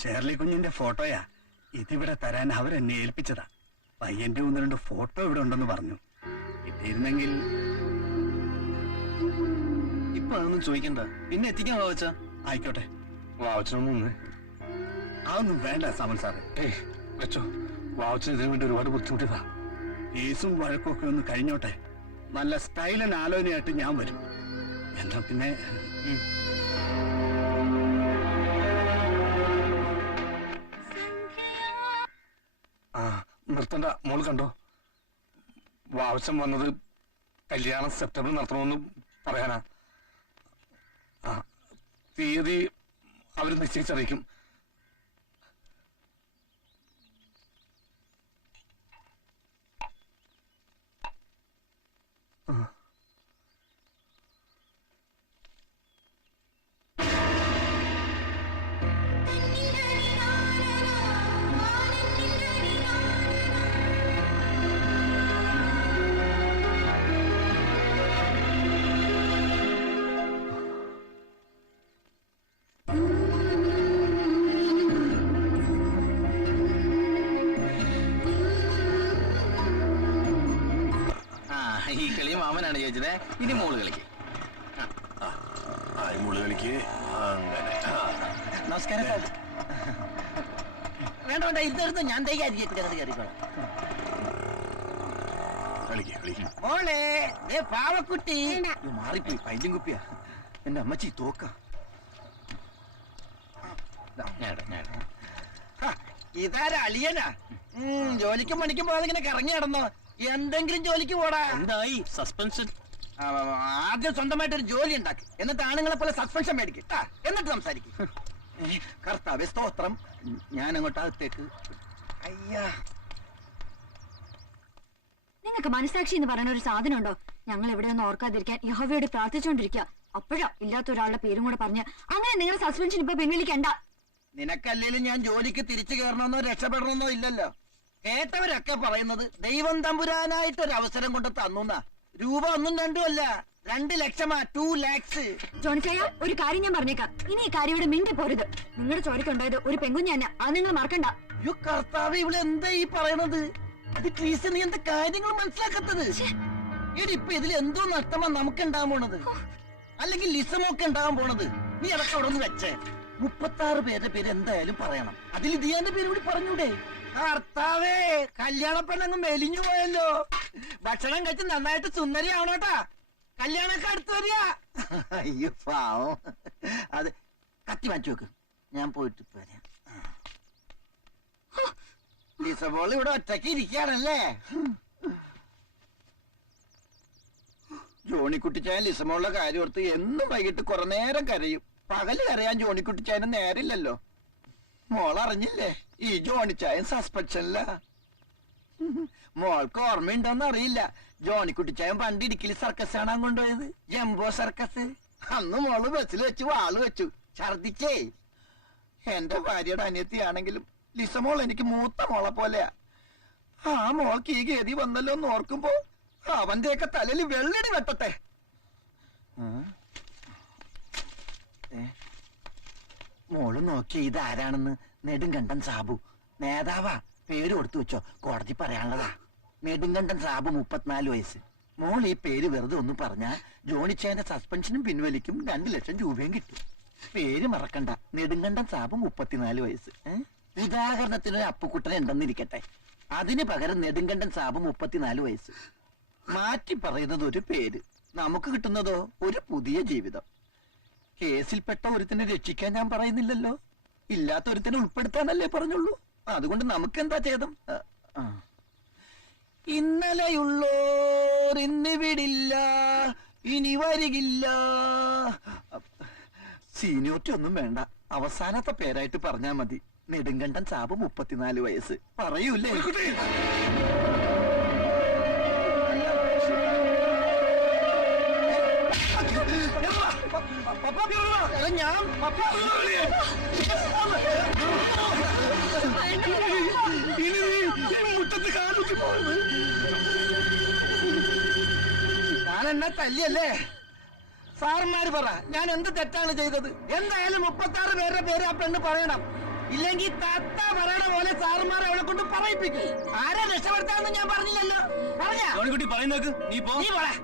ഷേർലി കുഞ്ഞിന്റെ ഫോട്ടോയാ. ഇതിവിടെ തരാൻ അവരെന്നെ ഏൽപ്പിച്ചതാ. പയ്യന്റെ 1-2 ഫോട്ടോ ഇവിടെ ഉണ്ടെന്ന് പറഞ്ഞു. കിട്ടിയിരുന്നെങ്കിൽ. ഇപ്പൊ അതൊന്നും ചോദിക്കണ്ട, പിന്നെ എത്തിക്കാൻ വാവച്ച. ആയിക്കോട്ടെ, വാവച്ചനൊന്നും അതൊന്നും വേണ്ട സാമൽ സാറേ. വെച്ചോ, വാവച്ചന് ഇതിനു വേണ്ടി ഒരുപാട് ബുദ്ധിമുട്ടിയതാ. കേസും വഴക്കൊക്കെ ഒന്ന് കഴിഞ്ഞോട്ടെ. നല്ല സ്റ്റൈലൻ ആലോചനയായിട്ട് ഞാൻ വരും. എന്നാ പിന്നെ നിർത്തണ്ട. മോള് കണ്ടോ, വാവച്ചൻ വന്നത് കല്യാണം സെപ്റ്റംബറിൽ നടത്തണമെന്ന് പറയാനാ. തീയതി അവർ നിശ്ചയിച്ചറിയിക്കും. ഈ കളി മാമനാണ് ചോദിച്ചത്. ഇനി മോള് കളിക്ക്. മോള് കളിക്ക്. നമസ്കാരം. വേണ്ട വേണ്ട, ഇതെടുത്ത് ഞാൻ കയറിക്കോളാം. മോളെ പാവക്കുട്ടി മാറിപ്പോയി. പൈലും കുപ്പിയാ. എന്റെ അമ്മച്ചി തോക്ക. ഇതാരാ അളിയനാ? ജോലിക്കും പണിക്കും പോകാതെ ഇങ്ങനെ കറങ്ങി നടന്നോ? എന്തെങ്കിലും ജോലിക്ക് പോടാ. എന്തായി സസ്പെൻഷൻ? ആദ്യം സ്വന്തമായിട്ടൊരു ജോലി ഉണ്ടാക്കി, എന്നിട്ട് ആണുങ്ങളെ പോലെ സസ്പെൻഷൻ മേടിക്കും. എന്നിട്ട് സംസാരിക്കും. കർത്താവേ സ്തോത്രം. ഞാൻ അങ്ങോട്ട് അകത്തേക്ക്. അയ്യാ, നിങ്ങൾക്ക് മനസാക്ഷി എന്ന് പറയുന്ന ഒരു സാധനം ഉണ്ടോ? ഞങ്ങൾ എവിടെയൊന്നും ഓർക്കാതിരിക്കാൻ യഹോവയോട് പ്രാർത്ഥിച്ചുകൊണ്ടിരിക്കുക. അപ്പോഴാ ഇല്ലാത്ത ഒരാളുടെ പേരും കൂടെ പറഞ്ഞ് അങ്ങനെ നിങ്ങളുടെ സസ്പെൻഷൻ ഇപ്പൊ പിൻവലിക്കണ്ട. നിനക്കല്ലേലും ഞാൻ ജോലിക്ക് തിരിച്ചു കയറണമെന്നോ രക്ഷപ്പെടണമെന്നോ ഇല്ലല്ലോ. കേട്ടവരൊക്കെ പറയുന്നത് ദൈവം തമ്പുരാനായിട്ടൊരു അവസരം കൊണ്ട് തന്നുന്നാ. രൂപ 1 2 അല്ല, 2 ലക്ഷമാ. 2 lakhs. ജോണിച്ചായ, ഒരു കാര്യം ഞാൻ പറഞ്ഞേക്കാം. ഇനി ഈ കാര്യം ഇവിടെ മിണ്ടി പോരുത്. നിങ്ങളുടെ ചോരക്കുണ്ടായത് ഒരു പെങ്കുഞ്ഞ തന്നെ. അത് നിങ്ങൾ മറക്കണ്ട. അയ്യോ കർത്താവ്, ഇവിടെ എന്താ ഈ പറയണത്? അത് ക്രീസ്, നീ എന്താ കാര്യങ്ങൾ മനസ്സിലാക്കത്തത്? ഇപ്പൊ ഇതിൽ എന്തോ നഷ്ടമാ നമുക്ക് ഉണ്ടാകാൻ പോണത്, അല്ലെങ്കിൽ ലിസമൊക്കെ ഉണ്ടാകാൻ പോണത്. നീ അതൊക്കെ അവിടെ ഒന്ന് വെച്ചേ. 36 പേരുടെ പേര് എന്തായാലും പറയണം. അതിൽ ദിയാന്റെ പേര് കൂടി പറഞ്ഞൂടെ? കർത്താവേ, കല്യാണ പെണ്ണങ്ങ് മെലിഞ്ഞു പോയല്ലോ. ഭക്ഷണം കഴിച്ച് നന്നായിട്ട് സുന്ദരിയാവണോട്ടാ. കല്യാണൊക്കെ അടുത്ത് വരിക. അയ്യോ പാവം. അത് കത്തി മാറ്റി വെക്ക്, ഞാൻ പോയിട്ട് വരാം. ലിസബോൾ ഇവിടെ ഒറ്റയ്ക്ക് ഇരിക്കുകയാണല്ലേ? ജോണിക്കുട്ടിച്ചായൻ ലിസമോളുടെ കാര്യം ഓർത്ത് എന്നും വൈകിട്ട് കുറെ നേരം കരയും. പകല് കരയാൻ ജോണിക്കുട്ടിച്ചായന് നേരില്ലല്ലോ. മോളറിഞ്ഞില്ലേ, ഈ ജോണിച്ചായൻ സസ്പെൻഷനില്ല. മോൾക്ക് ഓർമ്മയുണ്ടോന്ന് അറിയില്ല. ജോണിക്കുട്ടിച്ചായൻ പണ്ട് ഇടുക്കിയിൽ സർക്കസ് കാണാൻ കൊണ്ടുപോയത്, ജംബോ സർക്കസ്. അന്ന് മോള് ബസ്സിൽ വെച്ച് വാള് വെച്ചു, ഛർദിച്ചേ. എന്റെ ഭാര്യയുടെ അനിയത്തിയാണെങ്കിലും ലിസമോൾ എനിക്ക് മൂത്ത മോളെ പോലെയാ. ആ മോൾക്ക് ഈ ഗതി വന്നല്ലോ എന്ന് ഓർക്കുമ്പോ അവന്റെയൊക്കെ തലയിൽ വെള്ളടി വെട്ടട്ടെ. മോള് നോക്കിയ ഇതാരാണെന്ന്. നെടുങ്കണ്ടൻ സാബു, നേതാവാ. പേര് കൊടുത്തു വെച്ചോ, കോടതി പറയാനുള്ളതാ. നെടുങ്കണ്ടൻ സാബു, 34 വയസ്സ്. മോൾ ഈ പേര് വെറുതെ ഒന്ന് പറഞ്ഞാ ജോണിച്ചായന്റെ സസ്പെൻഷനും പിൻവലിക്കും, 2 ലക്ഷം രൂപയും കിട്ടും. പേര് മറക്കണ്ട, നെടുങ്കണ്ടൻ സാബു, 34 വയസ്സ്. ഉദാഹരണത്തിന് ഒരു അപ്പുക്കുട്ടൻ ഉണ്ടെന്നിരിക്കട്ടെ, അതിന് പകരം നെടുങ്കണ്ടൻ സാബു, 34 വയസ്സ്. മാറ്റി പറയുന്നത് ഒരു പേര്, നമുക്ക് കിട്ടുന്നതോ ഒരു പുതിയ ജീവിതം. കേസിൽപ്പെട്ട ഒരുത്തിനെ രക്ഷിക്കാൻ ഞാൻ പറയുന്നില്ലല്ലോ, ഇല്ലാത്ത ഒരുത്തിനെ ഉൾപ്പെടുത്താനല്ലേ പറഞ്ഞുള്ളൂ. അതുകൊണ്ട് നമുക്കെന്താ ഛേദം? ഇന്നലെയുള്ളോർ ഇന്ന് വിടില്ല, ഇനി വരികില്ല. സീനിയോറിറ്റി ഒന്നും വേണ്ട, അവസാനത്തെ പേരായിട്ട് പറഞ്ഞാ മതി. നെടുങ്കണ്ടൻ സാബ്, 34 വയസ്സ്. പറയൂലേ? ഞാൻ എന്നെ തല്ലിയല്ലേ? സാറന്മാര് പറ, ഞാൻ എന്ത് തെറ്റാണ് ചെയ്തത്? എന്തായാലും 36 പേരുടെ പേര് ആ പെണ്ണ് പറയണം. ഇല്ലെങ്കിൽ തത്ത പറയണ പോലെ സാറുമാരെ അവളെ കൊണ്ട് പറയിപ്പിക്കും. ആരെ രക്ഷപ്പെടുത്താമെന്ന് ഞാൻ പറഞ്ഞില്ലല്ലോ. പറഞ്ഞ ജോണിക്കുട്ടി പറയുന്നേക്ക് നീ പോ. നീ പോളെ,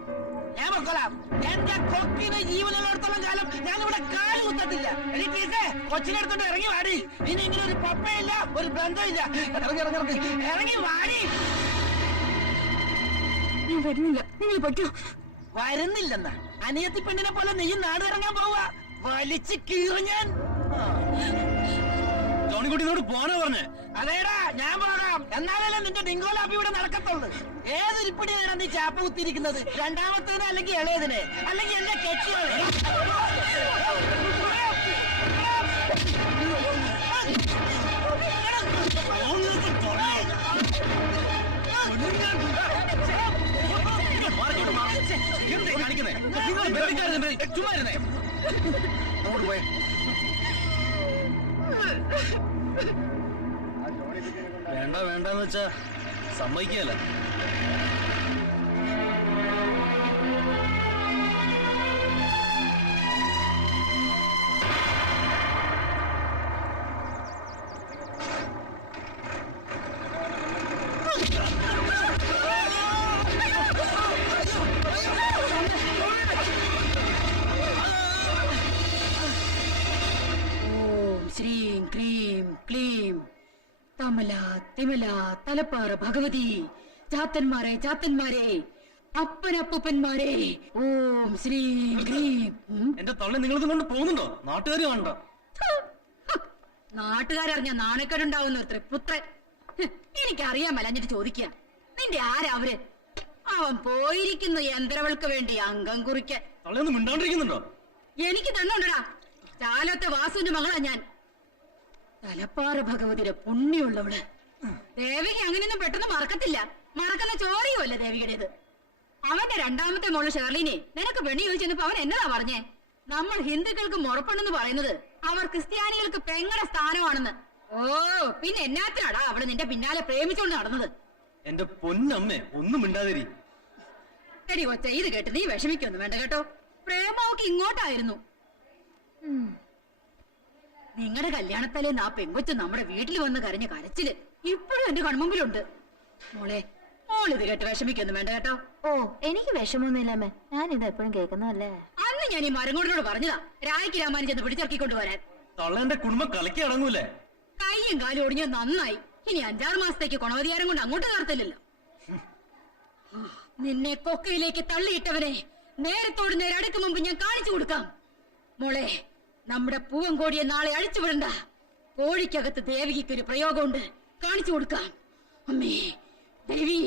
ഞാൻ പൊക്കോളാം. എന്റെ കൊക്കിന് ജീവനുള്ളിടത്തോളം കാലം ഞാനിവിടെ കാല് കുത്തത്തില്ല. എടി ടീച്ചേ, കൊച്ചിനെ എടുത്തോണ്ട് ഇറങ്ങി വാടി. ഇനി ഇങ്ങനെ ഒരു പപ്പയില്ല, ഒരു ബന്ധമില്ല. ഇറങ്ങി ഇറങ്ങി ഇറങ്ങി ഇറങ്ങി വാടി. ഞാൻ വരുന്നില്ല, നിങ്ങൾ പൊയ്ക്കോ. വരുന്നില്ലെന്ന അനിയത്തി പെണ്ണിനെ പോലെ നീ നാട് ഇറങ്ങാൻ പോവാ. വലിച്ച് കീറി ഞാൻ. ജോണിക്കുട്ടിനോട് പോകാനാ പറഞ്ഞേ. അതേടാ, ഞാൻ പോകാം. എന്നാലല്ലേ നിന്റെ ഡിങ്കോലാപ്പി ഇവിടെ നടക്കത്തുള്ളൂ. ഏതൊരിപ്പടിയാണ് നീ ചാപ്പ കുത്തിയിരിക്കുന്നത്? രണ്ടാമത്തേന്, അല്ലെങ്കിൽ ഇളയതിന്, അല്ലെങ്കിൽ എന്റെ കെട്ടിയോളെ. ചുമ്മാ ഇരുന്നേ. അങ്ങോട്ട് പോയെ. വേണ്ട വേണ്ടെന്ന് വെച്ചാ സമ്മതിക്കല്ല. ശ്രീം ക്രീം ക്ലീം തമല തിമല തലപ്പാറ ഭഗവതി, ചാത്തന്മാരെ ചാത്തന്മാരെ, അപ്പനപ്പൂപ്പന്മാരെ, ഓം ശ്രീം ക്രീം. എന്റെ തള്ളി നിങ്ങളിത് കൊണ്ട് പോകുന്നുണ്ടോ? നാട്ടുകാർ കാണണ്ട. നാട്ടുകാരറിഞ്ഞ നാണക്കേടുണ്ടാവുന്ന ഒരു തൃപ്പുത്രൻ. എനിക്കറിയാമല്ല, എന്നിട്ട് ചോദിക്കുക, നിന്റെ ആരാ അവര്? അവൻ പോയിരിക്കുന്നു യന്ത്രവൾക്ക് വേണ്ടി അംഗം കുറിക്കാൻ. തള്ളയൊന്നും മിണ്ടാണ്ടിരിക്കുന്നുണ്ടോ? എനിക്ക് തന്നോണ്ടടാ, ചാലത്തെ വാസുവിന്റെ മകളാ ഞാൻ. തലപ്പാറ ഭഗവതിയുടെ പുണ്യമുള്ളവള്. ദേവിക അങ്ങനെയൊന്നും പെട്ടെന്ന് മറക്കത്തില്ല. മറക്കുന്ന ചോരയുമല്ല ദേവികയുടേത്. അവന്റെ രണ്ടാമത്തെ മോള് ഷെർലിനെ നിനക്ക് പെണ്ണി ചോദിച്ചപ്പോ അവൻ എന്നതാ പറഞ്ഞേ? നമ്മൾ ഹിന്ദുക്കൾക്ക് മുറപ്പെണ്ണെന്ന് പറയുന്നത് അവർ ക്രിസ്ത്യാനികൾക്ക് പെങ്ങടെ സ്ഥാനമാണെന്ന്. ഓ, പിന്നെ എന്നാത്തിനാടാ അവള് നിന്റെ പിന്നാലെ പ്രേമിച്ചോണ്ട് നടന്നത്? എന്റെ പൊന്നമ്മേ, ഒന്നും മിണ്ടാതിരി. എടി കൊച്ച, ഇത് കേട്ട് നീ വിഷമിക്കൊന്നും വേണ്ട കേട്ടോ. പ്രേമമൊക്കെ ഇങ്ങോട്ടായിരുന്നു. നിങ്ങളുടെ കല്യാണത്തലേന്ന് ആ പെങ്കൊച്ച് നമ്മുടെ വീട്ടിൽ വന്ന് കരഞ്ഞ കരച്ചില് ഇപ്പോഴും എന്റെ കൺമുമ്പിലുണ്ട്. മോളെ, മോളിത് കേട്ട് വിഷമിക്കൊന്നും വേണ്ട കേട്ടോ. ഓ, എനിക്ക് വിഷമൊന്നുമില്ലമ്മേ, ഞാൻ ഇത് എപ്പോഴും കേൾക്കുന്നതല്ലേ. അന്ന് ഞാൻ ഈ മരങ്ങോടിനോട് പറഞ്ഞതാ രായ്ക്ക് രാമാനും ചെന്ന് പിടിച്ചിറക്കിക്കൊണ്ടുവരാൻ. തള്ളേന്റെ കുടുംബം കളിക്കി അടങ്ങൂലേ? കയ്യും കാലും ഒടിഞ്ഞത് നന്നായി. ഇനി 5-6 മാസത്തേക്ക് ഗുണവധികാരം കൊണ്ട് അങ്ങോട്ട് നടത്തില്ലല്ലോ. നിന്നെ കൊക്കയിലേക്ക് തള്ളിയിട്ടവനെ നേരത്തോട് നേരെ അടുക്കും മുമ്പ് ഞാൻ കാണിച്ചു കൊടുക്കാം. മോളെ, നമ്മുടെ പൂവൻകോഴിയെ നാളെ അഴിച്ചു വിടണ്ട. കോഴിക്കകത്ത് ദേവിക്കൊരു പ്രയോഗമുണ്ട്, കാണിച്ചു കൊടുക്കാം. അമ്മേ ദേവി,